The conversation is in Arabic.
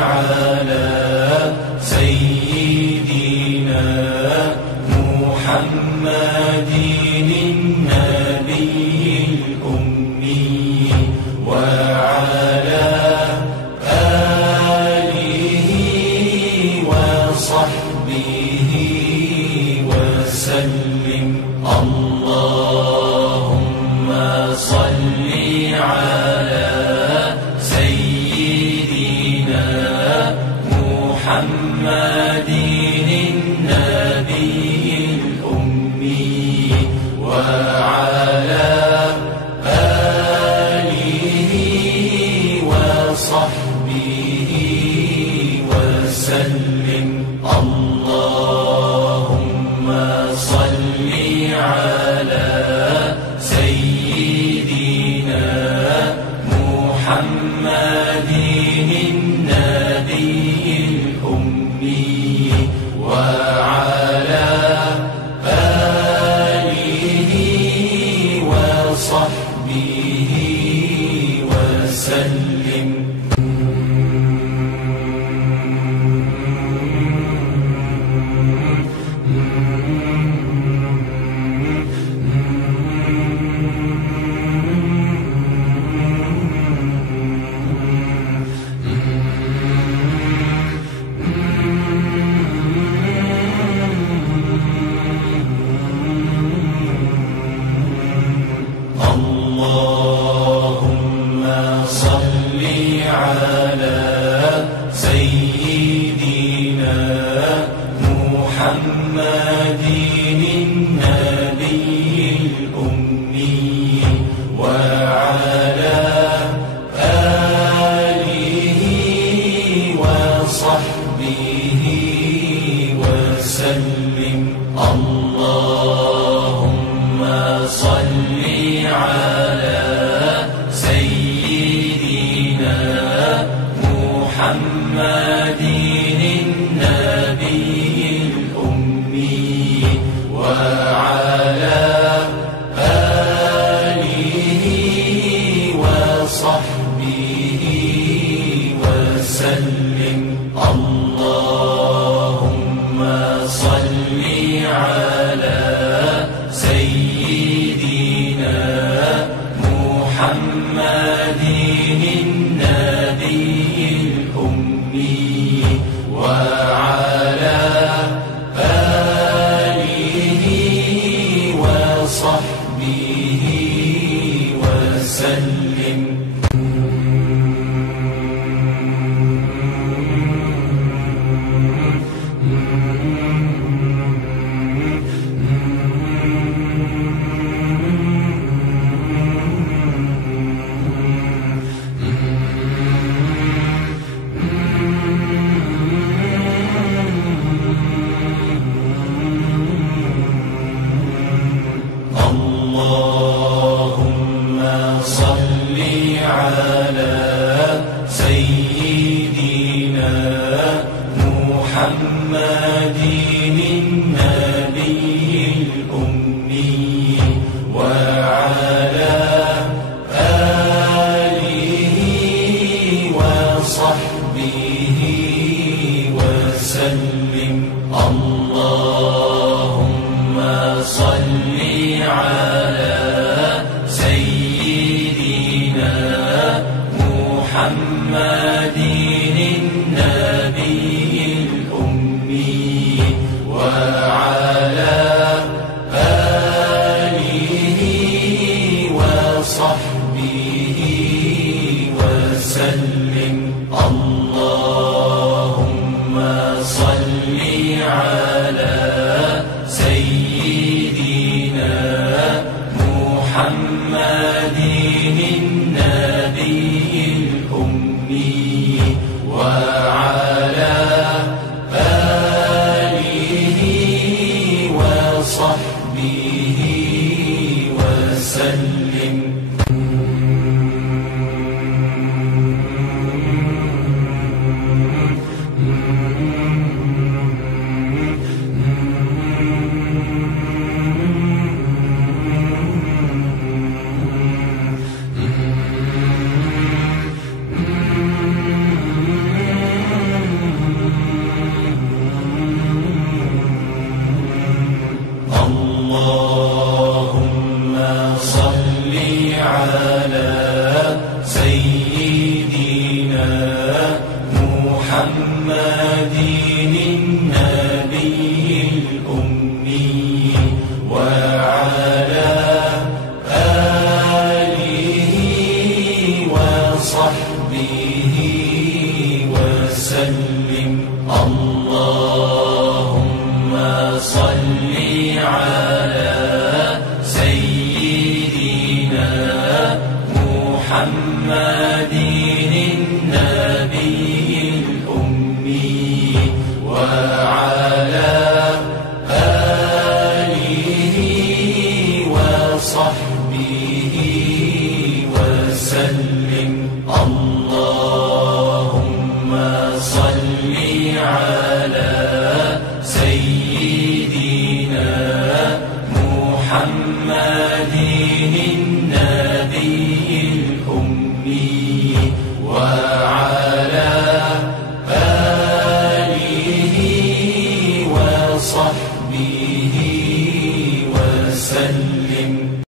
على سيدنا محمد النبي الأمي وعلى آله وصحبه وسلم. اللهم صل على سيدنا محمد النبي الأمي وعلى آله وصحبه وسلم. اللهم صل على سيدنا محمد النبي الأمي وعلى آله وصحبه وسلم. اللهم صل على سيدنا محمد النبي الأمي وعلى آله وصحبه وسلم. اللهم صل على سيدنا محمد النبي الأمي وعلى آله وصحبه وسلم. اللهم صل على سيدنا محمد النبي الأمي وعلى آله وصحبه وسلم. اللهم صل على سيدنا محمد النبي الأمي وعلى آله وصحبه وسلم. اللهم صل على سيدنا محمد النبي الأمي وعلى آله وصحبه وسلم. اللهم صل على محمد النبي الأمي وعلى آله وصحبه وسلم. الله